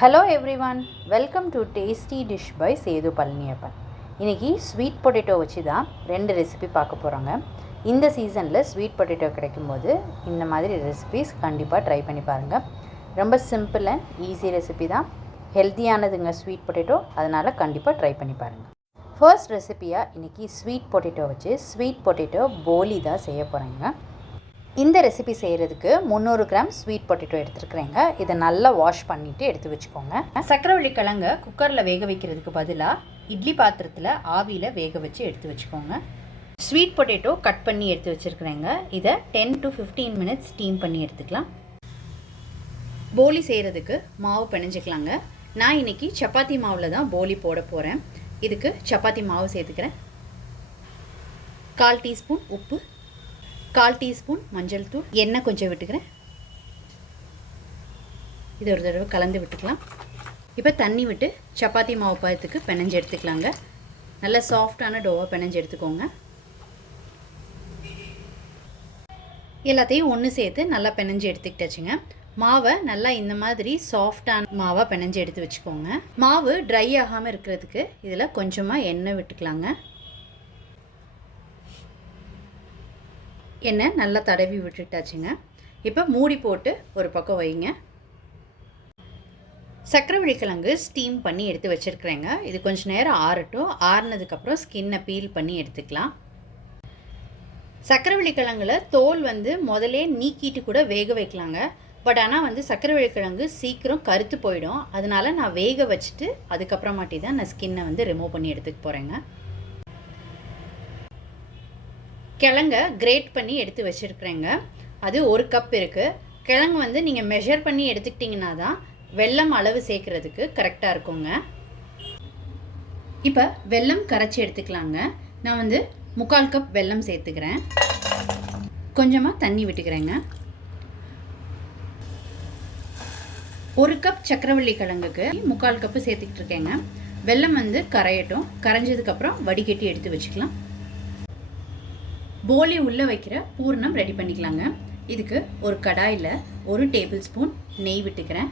Hello everyone, welcome to tasty dish by Sethu Palaniappan. இன்றைக்கி sweet potato வச்சு தான் 2 ரெசிபி பார்க்க போகிறோங்க. இந்த சீசனில் ஸ்வீட் பொட்டேட்டோ கிடைக்கும்போது இந்த மாதிரி ரெசிபிஸ் கண்டிப்பாக ட்ரை பண்ணி பாருங்கள். ரொம்ப சிம்பிள் அண்ட் ஈஸி ரெசிபி தான், ஹெல்த்தியானதுங்க ஸ்வீட் பொட்டேட்டோ, அதனால் கண்டிப்பாக ட்ரை பண்ணி பாருங்கள். ஃபர்ஸ்ட் ரெசிபியாக இன்றைக்கி ஸ்வீட் பொட்டேட்டோ வச்சு ஸ்வீட் பொட்டேட்டோ போலி தான் செய்ய போகிறேங்க. இந்த ரெசிபி செய்கிறதுக்கு 300 கிராம் ஸ்வீட் பொட்டேட்டோ எடுத்துருக்குறேங்க. இதை நல்லா வாஷ் பண்ணிவிட்டு எடுத்து வச்சுக்கோங்க. சக்கரவள்ளி கிழங்க குக்கரில் வேக வைக்கிறதுக்கு பதிலாக இட்லி பாத்திரத்தில் ஆவியில் வேக வச்சு எடுத்து வச்சுக்கோங்க. ஸ்வீட் பொட்டேட்டோ கட் பண்ணி எடுத்து வச்சுருக்குறேங்க. இதை 10 to 15 மினிட்ஸ் ஸ்டீம் பண்ணி எடுத்துக்கலாம். போலி செய்கிறதுக்கு மாவு பிணைஞ்சிக்கலாங்க. நான் இன்றைக்கி சப்பாத்தி மாவில் தான் போலி போட போகிறேன். இதுக்கு சப்பாத்தி மாவு சேர்த்துக்கிறேன். 1/4 டீஸ்பூன் உப்பு, 1/4 டீஸ்பூன் மஞ்சள் தூள், எண்ணெய் கொஞ்சம் விட்டுக்கிறேன். இது ஒரு தடவை கலந்து விட்டுக்கலாம். இப்போ தண்ணி விட்டு சப்பாத்தி மாவு பதத்துக்கு பிணைஞ்சு எடுத்துக்கலாங்க. நல்லா சாஃப்டான டோவாக பிணைஞ்சு எடுத்துக்கோங்க. எல்லாத்தையும் ஒன்று சேர்த்து நல்லா பிணைஞ்சு எடுத்துக்கிட்டாச்சுங்க. மாவை நல்லா இந்த மாதிரி சாஃப்டான மாவாக பிணைஞ்சு எடுத்து வச்சுக்கோங்க. மாவு ட்ரை ஆகாமல் இருக்கிறதுக்கு இதில் கொஞ்சமாக எண்ணெய் விட்டுக்கலாங்க. எண்ணெய் நல்லா தடவி விட்டுட்டாச்சுங்க. இப்போ மூடி போட்டு ஒரு பக்கம் வைங்க. சக்கரவள்ளி கிழங்கு ஸ்டீம் பண்ணி எடுத்து வச்சுருக்குறேங்க. இது கொஞ்சம் நேரம் ஆறட்டும். ஆறுனதுக்கப்புறம் ஸ்கின்னை பீல் பண்ணி எடுத்துக்கலாம். சக்கரவள்ளி கிழங்குல தோல் முதலே நீக்கிட்டு கூட வேக வைக்கலாங்க. பட் ஆனால் சக்கரவள்ளி கிழங்கு சீக்கிரம் கருத்து போயிடும். அதனால நான் வேக வச்சுட்டு அதுக்கப்புறமாட்டி தான் நான் ஸ்கின்னை ரிமூவ் பண்ணி எடுத்துக்க போகிறேங்க. கிழங்க கிரேட் பண்ணி எடுத்து வச்சுருக்குறேங்க. அது 1 கப் இருக்குது. கிழங்கு நீங்கள் மெஷர் பண்ணி எடுத்துக்கிட்டிங்கன்னா தான் வெல்லம் அளவு சேர்க்குறதுக்கு கரெக்டாக இருக்குங்க. இப்போ வெல்லம் கரைச்சி எடுத்துக்கலாங்க. நான் 3/4 கப் வெல்லம் சேர்த்துக்கிறேன். கொஞ்சமாக தண்ணி விட்டுக்கிறேங்க. 1 கப் சக்கரவள்ளி கிழங்குக்கு 3/4 கப்பு சேர்த்துக்கிட்டு இருக்கேங்க. வெல்லம் கரையட்டும். கரைஞ்சதுக்கப்புறம் வடிகட்டி எடுத்து வச்சுக்கலாம். போலி உள்ளே வைக்கிற பூர்ணம் ரெடி பண்ணிக்கலாங்க. இதுக்கு ஒரு கடாயில் 1 டேபிள் ஸ்பூன் நெய் விட்டுக்கிறேன்.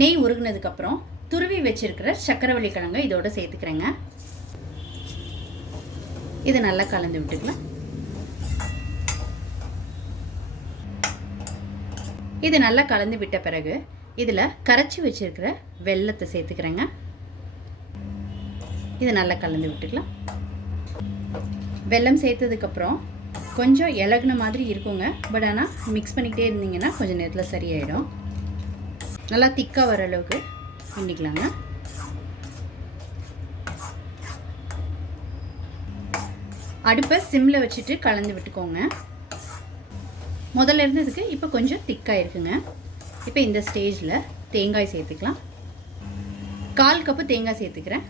நெய் உருகுனதுக்கப்புறம் துருவி வச்சிருக்கிற சக்கரவள்ளி கிழங்கு இதோட சேர்த்துக்கிறேங்க. இதை நல்லா கலந்து விட்டுக்கலாம். இது நல்லா கலந்து விட்ட பிறகு இதில் கரைச்சி வச்சிருக்கிற வெல்லத்தை சேர்த்துக்கிறேங்க. இதை நல்லா கலந்து விட்டுக்கலாம். வெல்லம் சேர்த்ததுக்கப்புறம் கொஞ்சம் இலகுன மாதிரி இருக்குங்க. பட் ஆனால் மிக்ஸ் பண்ணிக்கிட்டே இருந்தீங்கன்னா கொஞ்சம் நேரத்தில் சரியாயிடும். நல்லா திக்காக வர அளவுக்கு பண்ணிக்கலாங்க. அடுப்பை சிம்மில் வச்சுட்டு கலந்து விட்டுக்கோங்க. முதல்ல இருந்ததுக்கு இப்போ கொஞ்சம் திக்காக இருக்குங்க. இப்போ இந்த ஸ்டேஜில் தேங்காய் சேர்த்துக்கலாம். 1/4 கப்பு தேங்காய் சேர்த்துக்கிறேன்.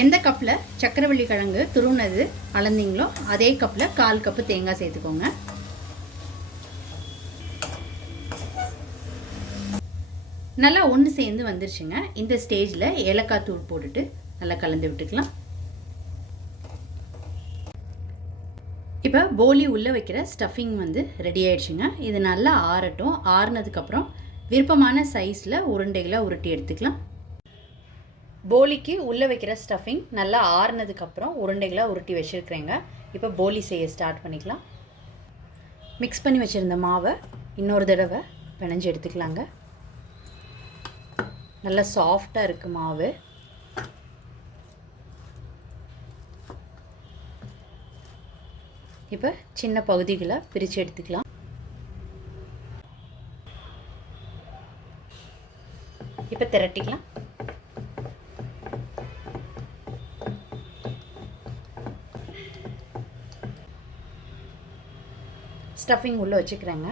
எந்த கப்பில் சக்கரவள்ளி கிழங்கு துருவுனது அளந்தீங்களோ அதே கப்பில் 1/4 கப்பு தேங்காய் சேர்த்துக்கோங்க. நல்லா ஒன்று சேர்ந்து வந்துருச்சுங்க. இந்த ஸ்டேஜில் ஏலக்காய் தூள் போட்டுட்டு நல்லா கலந்து விட்டுக்கலாம். இப்போ போலி உள்ளே வைக்கிற ஸ்டஃபிங் ரெடி ஆயிடுச்சுங்க. இது நல்லா ஆறட்டும். ஆறுனதுக்கப்புறம் விருப்பமான சைஸில் உருண்டைகளை உருட்டி எடுத்துக்கலாம். போலிக்கு உள்ளே வைக்கிற ஸ்டஃபிங் நல்லா ஆறுனதுக்கப்புறம் உருண்டைகளாக உருட்டி வச்சுருக்கிறேங்க. இப்போ போலி செய்ய ஸ்டார்ட் பண்ணிக்கலாம். மிக்ஸ் பண்ணி வச்சுருந்த மாவை இன்னொரு தடவை பிணைஞ்சு எடுத்துக்கலாங்க. நல்லா சாஃப்டாக இருக்குது மாவு. இப்போ சின்ன பகுதிகளாக பிரித்து எடுத்துக்கலாம். இப்போ திரட்டிக்கலாம். ஸ்டஃபிங் உள்ளே வச்சுக்கிறேங்க.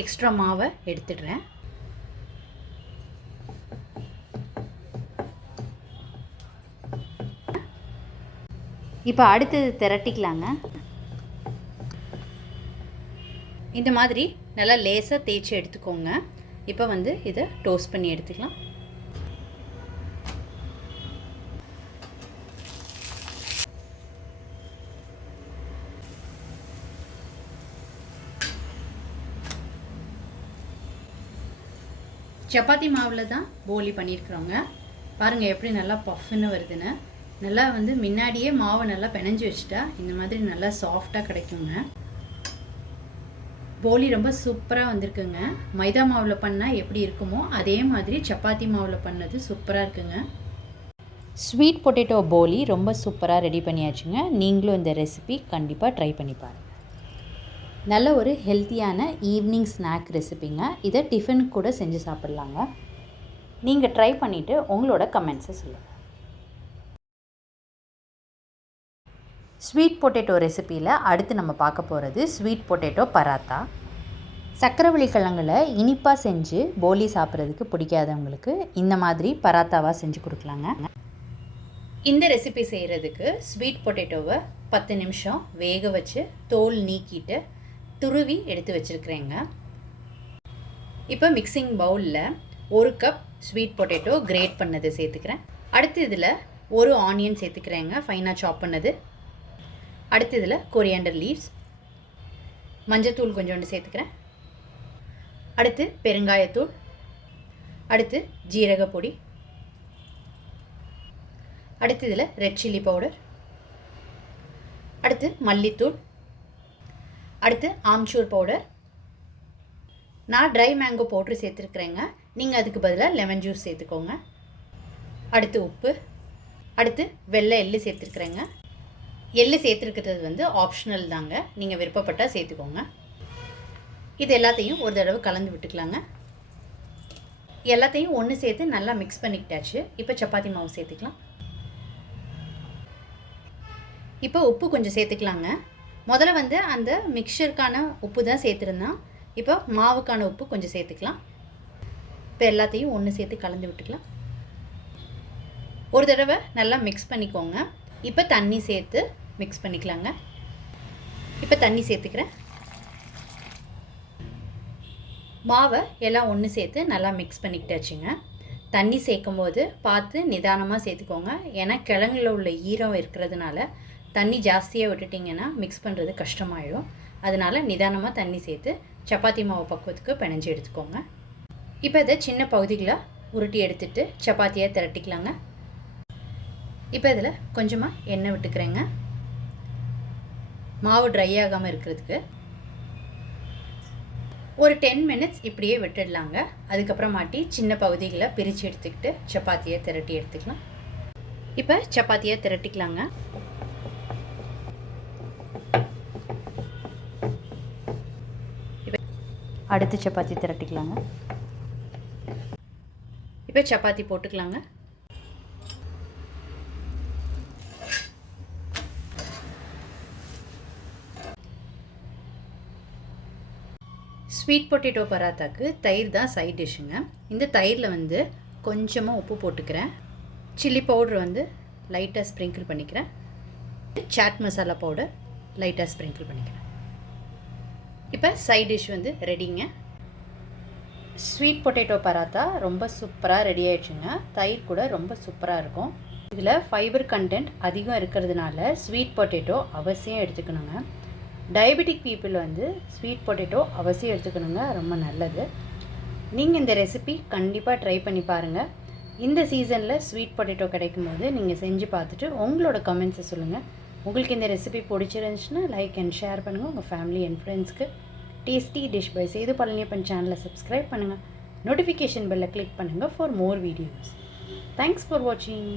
எக்ஸ்ட்ரா மாவை எடுத்துடுறேன். இப்போ அடுத்தது திரட்டிக்கலாங்க. இந்த மாதிரி நல்லா லேசாக தேய்ச்சி எடுத்துக்கோங்க. இப்போ இதை டோஸ்ட் பண்ணி எடுத்துக்கலாம். சப்பாத்தி மாவில் தான் போலி பண்ணியிருக்கிறோங்க. பாருங்கள் எப்படி நல்லா பஃப்னு வருதுன்னு. நல்லா வந்து முன்னாடியே மாவை நல்லா பிணைஞ்சி வச்சுட்டா இந்த மாதிரி நல்லா சாஃப்டாக கிடைக்குங்க. போலி ரொம்ப சூப்பராக வந்திருக்குங்க. மைதா மாவில் பண்ணால் எப்படி இருக்குமோ அதே மாதிரி சப்பாத்தி மாவில் பண்ணது சூப்பராக இருக்குங்க. ஸ்வீட் பொட்டேட்டோ போலி ரொம்ப சூப்பராக ரெடி பண்ணியாச்சுங்க. நீங்களும் இந்த ரெசிபி கண்டிப்பாக ட்ரை பண்ணி பாருங்கள். நல்ல ஒரு ஹெல்த்தியான ஈவினிங் ஸ்நாக் ரெசிபிங்க. இதை டிஃபனுக்கு கூட செஞ்சு சாப்பிட்லாங்க. நீங்கள் ட்ரை பண்ணிவிட்டு உங்களோட கமெண்ட்ஸை சொல்லுங்கள். ஸ்வீட் பொட்டேட்டோ ரெசிப்பியில் அடுத்து நம்ம பார்க்க போகிறது ஸ்வீட் பொட்டேட்டோ பராத்தா. சக்கரவள்ளி கிழங்குல இனிப்பாக செஞ்சு போலி சாப்பிட்றதுக்கு பிடிக்காதவங்களுக்கு இந்த மாதிரி பராத்தாவாக செஞ்சு கொடுக்கலாங்க. இந்த ரெசிபி செய்கிறதுக்கு ஸ்வீட் பொட்டேட்டோவை 10 நிமிஷம் வேக வச்சு தோல் நீக்கிட்டு துருவி எடுத்து வச்சுருக்கிறேங்க. இப்போ மிக்சிங் பவுலில் 1 கப் ஸ்வீட் பொட்டேட்டோ கிரேட் பண்ணது சேர்த்துக்கிறேன். அடுத்து இதில் 1 ஆனியன் சேர்த்துக்கிறேங்க, ஃபைனாக சாப் பண்ணது. அடுத்து இதில் கொரியாண்டர் லீவ்ஸ், மஞ்சத்தூள் கொஞ்சோண்டு சேர்த்துக்கிறேன். அடுத்து பெருங்காயத்தூள், அடுத்து ஜீரகப்பொடி, அடுத்து இதில் ரெட் சில்லி பவுடர், அடுத்து மல்லித்தூள், அடுத்து ஆம்ச்சூர் பவுடர். நான் ட்ரை மேங்கோ பவுட்ரு சேர்த்துருக்குறேங்க. நீங்கள் அதுக்கு பதிலாக லெமன் ஜூஸ் சேர்த்துக்கோங்க. அடுத்து உப்பு, அடுத்து வெள்ளை எள்ளு சேர்த்துருக்குறேங்க. எள்ளு சேர்த்துருக்கிறது வந்து ஆப்ஷனல் தாங்க, நீங்கள் விருப்பப்பட்டால் சேர்த்துக்கோங்க. இது எல்லாத்தையும் ஒரு தடவை கலந்து விட்டுக்கலாங்க. எல்லாத்தையும் ஒன்று சேர்த்து நல்லா மிக்ஸ் பண்ணிக்கிட்டாச்சு. இப்போ சப்பாத்தி மாவு சேர்த்துக்கலாம். இப்போ உப்பு கொஞ்சம் சேர்த்துக்கலாங்க. முதல்ல வந்து அந்த மிக்சருக்கான உப்பு தான் சேர்த்துருந்தோம். இப்போ மாவுக்கான உப்பு கொஞ்சம் சேர்த்துக்கலாம். இப்போ எல்லாத்தையும் ஒன்று சேர்த்து கலந்து விட்டுக்கலாம். ஒரு தடவை நல்லா மிக்ஸ் பண்ணிக்கோங்க. இப்போ தண்ணி சேர்த்து மிக்ஸ் பண்ணிக்கலாங்க. இப்போ தண்ணி சேர்த்துக்கிறேன். மாவை எல்லாம் ஒன்று சேர்த்து நல்லா மிக்ஸ் பண்ணிக்கிட்டாச்சுங்க. தண்ணி சேர்க்கும் போது பார்த்து நிதானமாக சேர்த்துக்கோங்க. ஏன்னா கிழங்குல உள்ள ஈரம் இருக்கிறதுனால தண்ணி ஜாஸ்தியாக விட்டுட்டிங்கன்னா மிக்ஸ் பண்ணுறது கஷ்டமாயிடும். அதனால் நிதானமாக தண்ணி சேர்த்து சப்பாத்தி மாவு பக்குவத்துக்கு பிணைஞ்சு எடுத்துக்கோங்க. இப்போ இதை சின்ன பகுதிகளாக உருட்டி எடுத்துகிட்டு சப்பாத்தியாக திரட்டிக்கலாங்க. இப்போ இதில் கொஞ்சமாக எண்ணெய் விட்டுக்கிறேங்க, மாவு ட்ரை ஆகாமல் இருக்கிறதுக்கு. ஒரு 10 மினிட்ஸ் இப்படியே விட்டுடலாங்க. அதுக்கப்புறமாட்டி சின்ன பகுதிகளை பிரித்து எடுத்துக்கிட்டு சப்பாத்தியை திரட்டி எடுத்துக்கலாம். இப்போ சப்பாத்தியை திரட்டிக்கலாங்க. அடுத்து சப்பாத்தி திரட்டிக்கலாங்க. இப்போ சப்பாத்தி போட்டுக்கலாங்க. ஸ்வீட் பொட்டேட்டோ பராத்தாக்கு தயிர் தான் சைட் டிஷ்ஷுங்க. இந்த தயிரில் வந்து கொஞ்சமாக உப்பு போட்டுக்கிறேன். சில்லி பவுடர் வந்து லைட்டாக ஸ்ப்ரிங்கிள் பண்ணிக்கிறேன். சாட் மசாலா பவுடர் லைட்டாக ஸ்ப்ரிங்கிள் பண்ணிக்கிறேன். இப்போ சைட் டிஷ் வந்து ரெடிங்க. ஸ்வீட் பொட்டேட்டோ பராத்தா ரொம்ப சூப்பராக ரெடி ஆகிடுச்சுங்க. தயிர் கூட ரொம்ப சூப்பராக இருக்கும். இதில் ஃபைபர் கண்டென்ட் அதிகம் இருக்கிறதுனால ஸ்வீட் பொட்டேட்டோ அவசியம் எடுத்துக்கணுங்க. டயபெட்டிக் பீப்புள் வந்து ஸ்வீட் பொட்டேட்டோ அவசியம் எடுத்துக்கணுங்க, ரொம்ப நல்லது. நீங்கள் இந்த ரெசிபி கண்டிப்பாக ட்ரை பண்ணி பாருங்கள். இந்த சீசனில் ஸ்வீட் பொட்டேட்டோ கிடைக்கும் போது நீங்கள் செஞ்சு பார்த்துட்டு உங்களோட கமெண்ட்ஸை சொல்லுங்கள். உங்களுக்கு இந்த ரெசிபி பிடிச்சிருந்துச்சுன்னா லைக் அண்ட் ஷேர் பண்ணுங்கள். உங்கள் ஃபேமிலி அண்ட் ஃப்ரெண்ட்ஸ்க்கு. Tasty dish by Sethu Palaniappan சேனலை சப்ஸ்கிரைப் பண்ணுங்கள். நோட்டிஃபிகேஷன் பெல்லை கிளிக் பண்ணுங்கள் for more videos. Thanks for வாட்சிங்.